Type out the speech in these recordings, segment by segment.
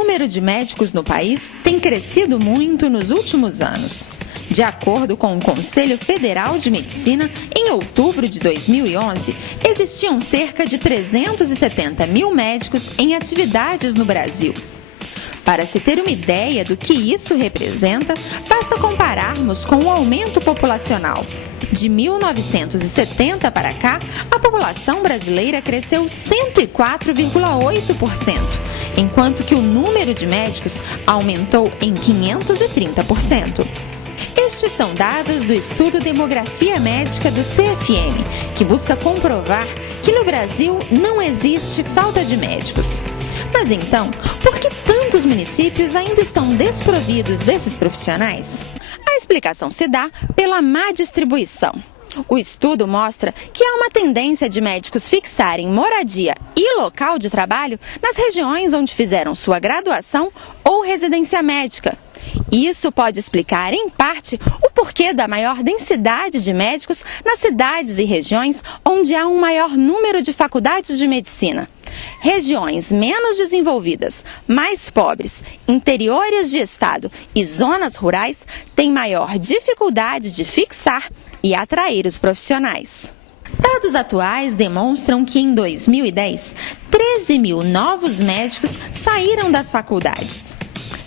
número de médicos no país tem crescido muito nos últimos anos. De acordo com o Conselho Federal de Medicina, em outubro de 2011, existiam cerca de 370 mil médicos em atividades no Brasil. Para se ter uma ideia do que isso representa, basta compararmos com o aumento populacional. De 1970 para cá, a população brasileira cresceu 104,8%, enquanto que o número de médicos aumentou em 530%. Estes são dados do estudo Demografia Médica do CFM, que busca comprovar que no Brasil não existe falta de médicos. Mas então, por que tantos municípios ainda estão desprovidos desses profissionais? A explicação se dá pela má distribuição. O estudo mostra que há uma tendência de médicos fixarem moradia e local de trabalho nas regiões onde fizeram sua graduação ou residência médica. Isso pode explicar, em parte, o porquê da maior densidade de médicos nas cidades e regiões onde há um maior número de faculdades de medicina. Regiões menos desenvolvidas, mais pobres, interiores de estado e zonas rurais têm maior dificuldade de fixar e atrair os profissionais. Dados atuais demonstram que em 2010, 13 mil novos médicos saíram das faculdades.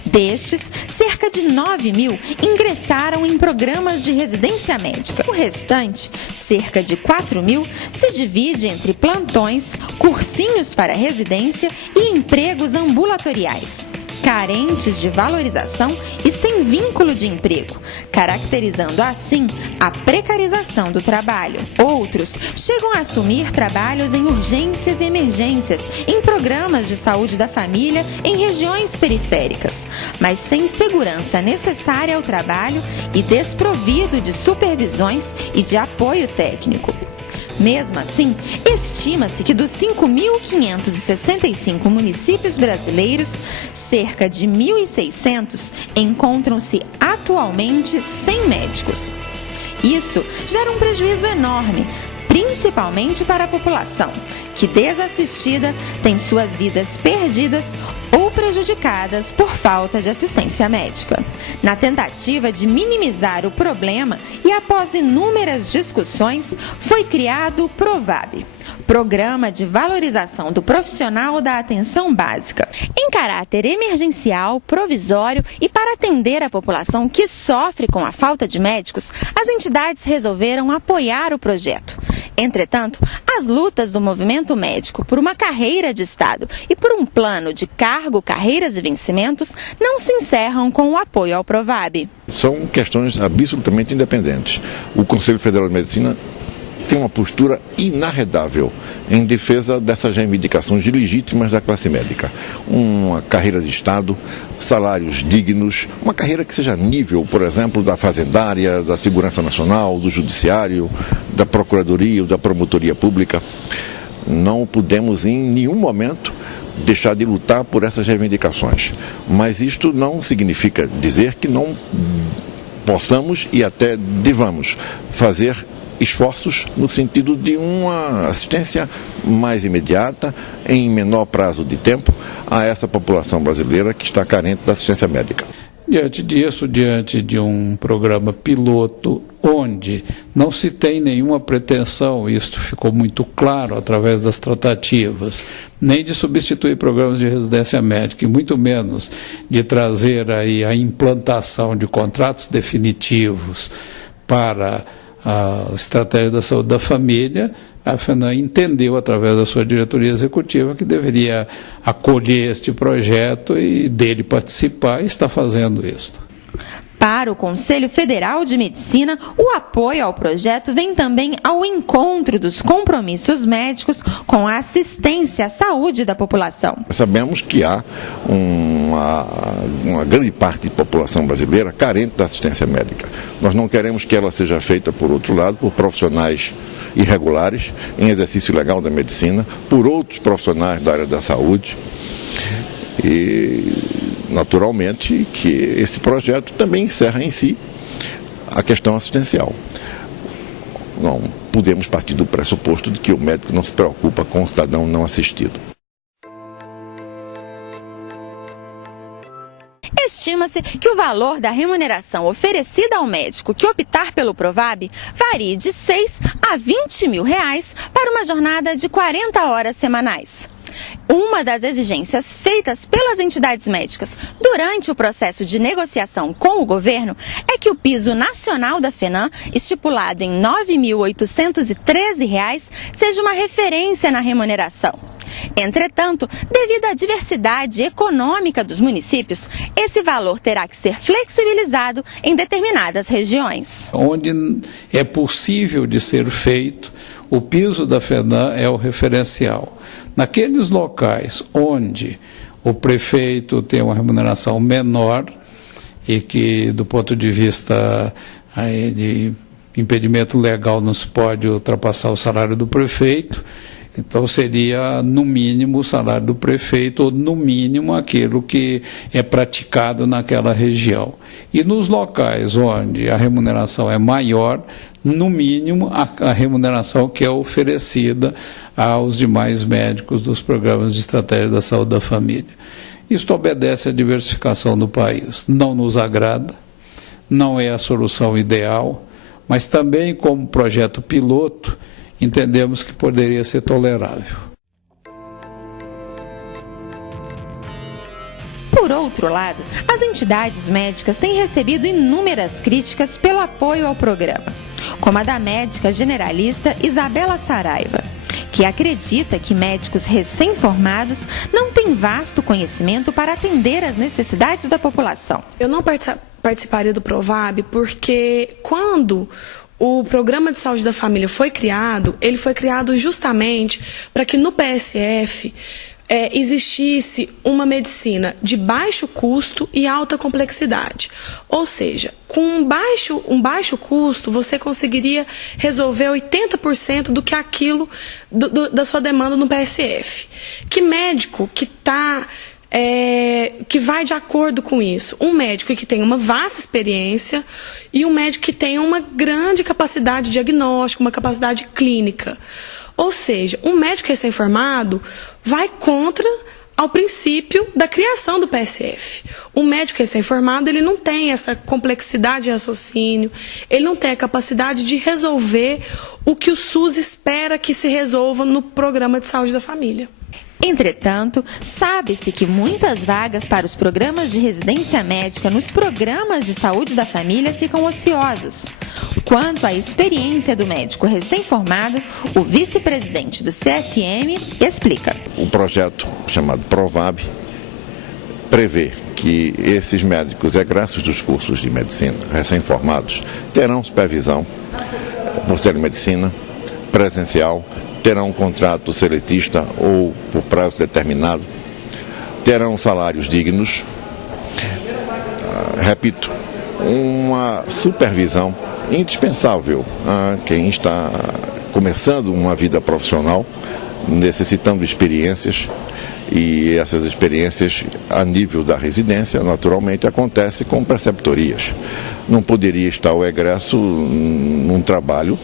Destes, cerca de 9 mil ingressaram em programas de residência médica. O restante, cerca de 4 mil, se divide entre plantões, cursinhos para residência e empregos ambulatoriais, carentes de valorização e sem vínculo de emprego, caracterizando assim a precarização do trabalho. Outros chegam a assumir trabalhos em urgências e emergências, em programas de saúde da família em regiões periféricas, mas sem segurança necessária ao trabalho e desprovido de supervisões e de apoio técnico. Mesmo assim, estima-se que dos 5.565 municípios brasileiros, cerca de 1.600 encontram-se atualmente sem médicos. Isso gera um prejuízo enorme, principalmente para a população, que desassistida tem suas vidas perdidas ou prejudicadas por falta de assistência médica. Na tentativa de minimizar o problema e após inúmeras discussões, foi criado o PROVAB, Programa de Valorização do Profissional da Atenção Básica, em caráter emergencial, provisório e para atender a população que sofre com a falta de médicos, as entidades resolveram apoiar o projeto. Entretanto, as lutas do movimento médico por uma carreira de Estado e por um plano de cargo, carreiras e vencimentos não se encerram com o apoio ao PROVAB. São questões absolutamente independentes. O Conselho Federal de Medicina tem uma postura inarredável em defesa dessas reivindicações legítimas da classe médica. Uma carreira de Estado, salários dignos, uma carreira que seja nível, por exemplo, da fazendária, da Segurança Nacional, do Judiciário, da Procuradoria ou da Promotoria Pública. Não podemos em nenhum momento deixar de lutar por essas reivindicações. Mas isto não significa dizer que não possamos e até devamos fazer esforços no sentido de uma assistência mais imediata, em menor prazo de tempo, a essa população brasileira que está carente da assistência médica. Diante disso, diante de um programa piloto onde não se tem nenhuma pretensão, isto ficou muito claro através das tratativas, nem de substituir programas de residência médica, e muito menos de trazer aí a implantação de contratos definitivos para a estratégia da saúde da família, a FENAM entendeu, através da sua diretoria executiva, que deveria acolher este projeto e dele participar, e está fazendo isso. Para o Conselho Federal de Medicina, o apoio ao projeto vem também ao encontro dos compromissos médicos com a assistência à saúde da população. Sabemos que há uma grande parte da população brasileira carente da assistência médica. Nós não queremos que ela seja feita, por outro lado, por profissionais irregulares, em exercício ilegal da medicina, por outros profissionais da área da saúde. E, naturalmente, que esse projeto também encerra em si a questão assistencial. Não podemos partir do pressuposto de que o médico não se preocupa com o cidadão não assistido. Estima-se que o valor da remuneração oferecida ao médico que optar pelo Provab varie de 6 a 20 mil reais para uma jornada de 40 horas semanais. Uma das exigências feitas pelas entidades médicas durante o processo de negociação com o governo é que o piso nacional da FENAM, estipulado em R$ 9.813, seja uma referência na remuneração. Entretanto, devido à diversidade econômica dos municípios, esse valor terá que ser flexibilizado em determinadas regiões. Onde é possível de ser feito, o piso da FENAM é o referencial. Naqueles locais onde o prefeito tem uma remuneração menor e que, do ponto de vista de impedimento legal, não se pode ultrapassar o salário do prefeito, então seria, no mínimo, o salário do prefeito, ou, no mínimo, aquilo que é praticado naquela região. E nos locais onde a remuneração é maior, no mínimo, a remuneração que é oferecida aos demais médicos dos programas de estratégia da saúde da família. Isto obedece à diversificação do país. Não nos agrada, não é a solução ideal, mas também, como projeto piloto, entendemos que poderia ser tolerável. Por outro lado, as entidades médicas têm recebido inúmeras críticas pelo apoio ao programa, como a da médica generalista Isabela Saraiva, que acredita que médicos recém-formados não têm vasto conhecimento para atender às necessidades da população. Eu não participaria do Provab porque quando o Programa de Saúde da Família foi criado, ele foi criado justamente para que no PSF existisse uma medicina de baixo custo e alta complexidade. Ou seja, com um baixo custo, você conseguiria resolver 80% do que aquilo da sua demanda no PSF. Que médico que vai de acordo com isso? Um médico que tem uma vasta experiência e um médico que tem uma grande capacidade diagnóstica, uma capacidade clínica. Ou seja, um médico recém-formado vai contra ao princípio da criação do PSF. O médico recém-formado, ele não tem essa complexidade de raciocínio, ele não tem a capacidade de resolver o que o SUS espera que se resolva no Programa de Saúde da Família. Entretanto, sabe-se que muitas vagas para os programas de residência médica nos programas de saúde da família ficam ociosas. Quanto à experiência do médico recém-formado, o vice-presidente do CFM explica. O projeto chamado Provab prevê que esses médicos egressos dos cursos de medicina recém-formados terão supervisão por telemedicina presencial, terão um contrato seletista ou por prazo determinado, terão salários dignos, repito, uma supervisão indispensável a quem está começando uma vida profissional, necessitando experiências, e essas experiências a nível da residência, naturalmente, acontecem com preceptorias. Não poderia estar o egresso num trabalho,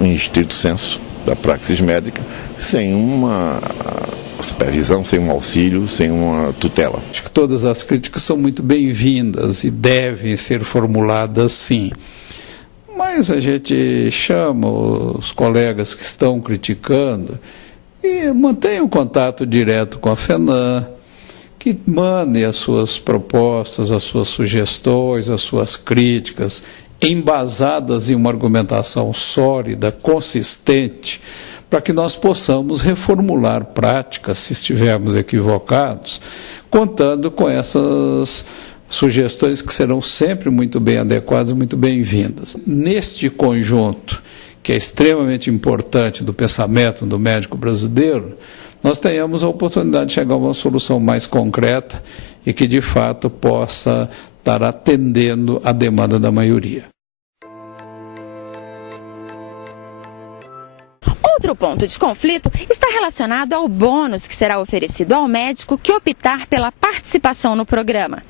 em estrito senso, da praxis médica, sem uma supervisão, sem um auxílio, sem uma tutela. Acho que todas as críticas são muito bem-vindas e devem ser formuladas sim. Mas a gente chama os colegas que estão criticando e mantenham contato direto com a FENAM, que mandem as suas propostas, as suas sugestões, as suas críticas, embasadas em uma argumentação sólida, consistente, para que nós possamos reformular práticas, se estivermos equivocados, contando com essas sugestões que serão sempre muito bem adequadas e muito bem-vindas. Neste conjunto, que é extremamente importante do pensamento do médico brasileiro, nós tenhamos a oportunidade de chegar a uma solução mais concreta e que, de fato, possa estar atendendo à demanda da maioria. Outro ponto de conflito está relacionado ao bônus que será oferecido ao médico que optar pela participação no programa.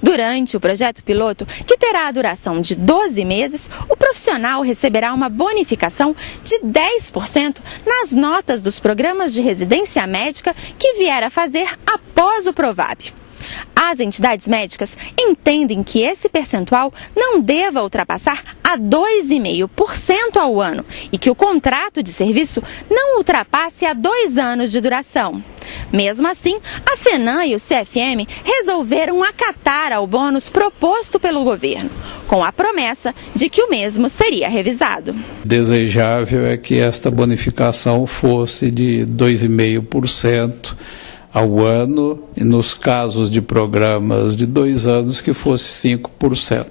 Durante o projeto piloto, que terá a duração de 12 meses, o profissional receberá uma bonificação de 10% nas notas dos programas de residência médica que vier a fazer após o Provab. As entidades médicas entendem que esse percentual não deva ultrapassar a 2,5% ao ano e que o contrato de serviço não ultrapasse a 2 anos de duração. Mesmo assim, a FENAM e o CFM resolveram acatar ao bônus proposto pelo governo, com a promessa de que o mesmo seria revisado. Desejável é que esta bonificação fosse de 2,5% ao ano e, nos casos de programas de 2 anos, que fosse 5%.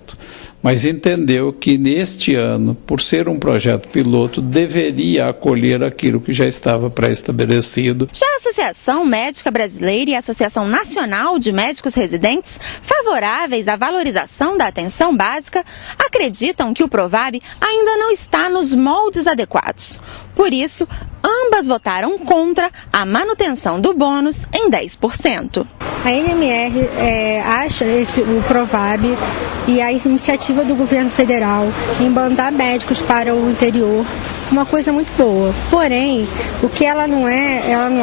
Mas entendeu que neste ano, por ser um projeto piloto, deveria acolher aquilo que já estava pré-estabelecido. Já a Associação Médica Brasileira e a Associação Nacional de Médicos Residentes, favoráveis à valorização da atenção básica, acreditam que o Provab ainda não está nos moldes adequados. Por isso, ambas votaram contra a manutenção do bônus em 10%. A NMR acha o Provab e a iniciativa do governo federal em mandar médicos para o interior uma coisa muito boa. Porém, o que ela não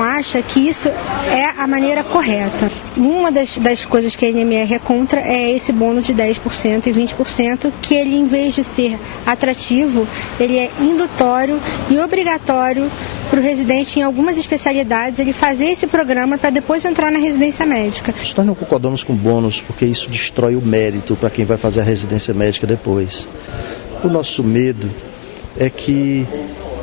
acha que isso é a maneira correta. Uma das coisas que a NMR é contra é esse bônus de 10% e 20%, que ele, em vez de ser atrativo, ele é indutório e obrigatório para o residente, em algumas especialidades, ele fazer esse programa para depois entrar na residência médica. Nós não concordamos com bônus porque isso destrói o mérito para quem vai fazer a residência médica depois. O nosso medo é que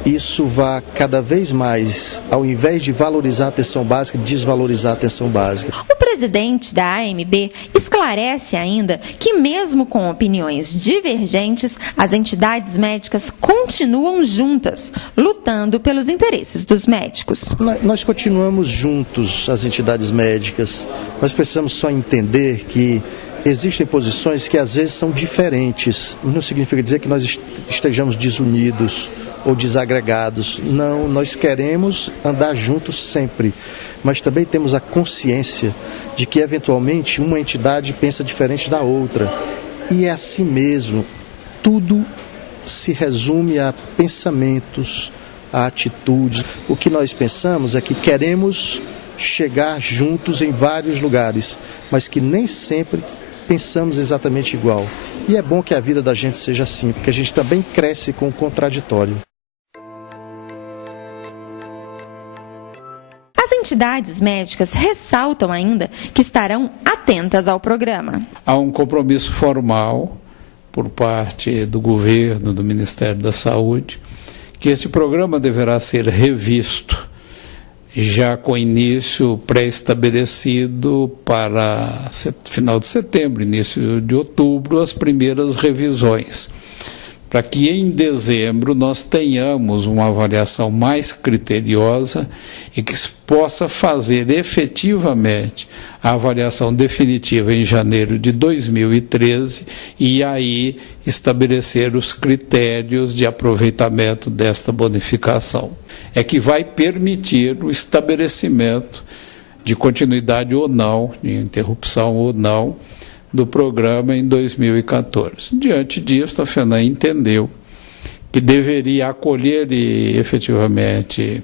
isso vá cada vez mais, ao invés de valorizar a atenção básica, desvalorizar a atenção básica. O presidente da AMB esclarece ainda que, mesmo com opiniões divergentes, as entidades médicas continuam juntas, lutando pelos interesses dos médicos. Nós continuamos juntos, as entidades médicas. Nós precisamos só entender que existem posições que às vezes são diferentes. Não significa dizer que nós estejamos desunidos ou desagregados. Não, nós queremos andar juntos sempre, mas também temos a consciência de que eventualmente uma entidade pensa diferente da outra. E é assim mesmo, tudo se resume a pensamentos, a atitudes. O que nós pensamos é que queremos chegar juntos em vários lugares, mas que nem sempre pensamos exatamente igual. E é bom que a vida da gente seja assim, porque a gente também cresce com o contraditório. As entidades médicas ressaltam ainda que estarão atentas ao programa. Há um compromisso formal por parte do governo, do Ministério da Saúde, que esse programa deverá ser revisto, já com início pré-estabelecido para final de setembro, início de outubro, as primeiras revisões, para que em dezembro nós tenhamos uma avaliação mais criteriosa e que possa fazer efetivamente a avaliação definitiva em janeiro de 2013 e aí estabelecer os critérios de aproveitamento desta bonificação. É que vai permitir o estabelecimento de continuidade ou não, de interrupção ou não, do programa em 2014. Diante disso, a FENAM entendeu que deveria acolher e efetivamente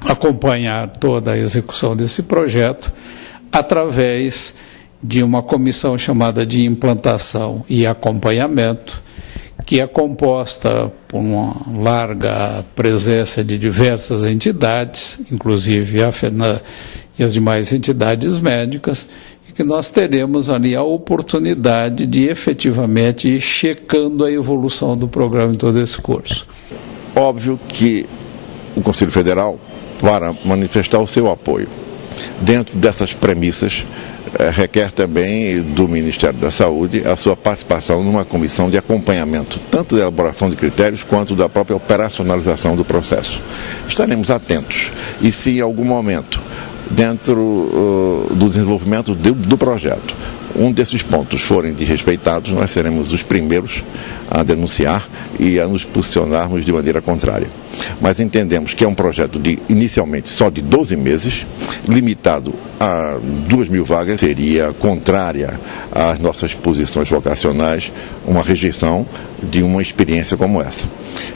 acompanhar toda a execução desse projeto através de uma comissão chamada de implantação e acompanhamento, que é composta por uma larga presença de diversas entidades, inclusive a FENAM e as demais entidades médicas, e que nós teremos ali a oportunidade de efetivamente ir checando a evolução do programa em todo esse curso. Óbvio que o Conselho Federal, para manifestar o seu apoio dentro dessas premissas, requer também do Ministério da Saúde a sua participação numa comissão de acompanhamento, tanto da elaboração de critérios quanto da própria operacionalização do processo. Estaremos atentos e se em algum momento, dentro do desenvolvimento do projeto, um desses pontos forem desrespeitados, nós seremos os primeiros a denunciar e a nos posicionarmos de maneira contrária. Mas entendemos que é um projeto inicialmente só de 12 meses, limitado a 2.000 vagas, seria contrária às nossas posições vocacionais, uma rejeição de uma experiência como essa,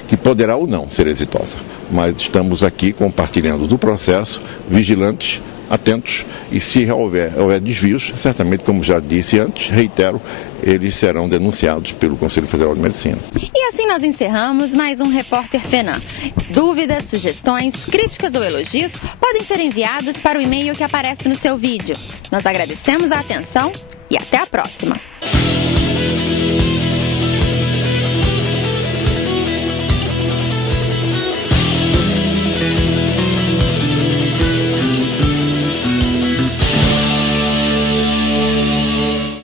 que poderá ou não ser exitosa. Mas estamos aqui compartilhando do processo, vigilantes atentos e se houver desvios, certamente, como já disse antes, reitero, eles serão denunciados pelo Conselho Federal de Medicina. E assim nós encerramos mais um Repórter FENAM. Dúvidas, sugestões, críticas ou elogios podem ser enviados para o e-mail que aparece no seu vídeo. Nós agradecemos a atenção e até a próxima.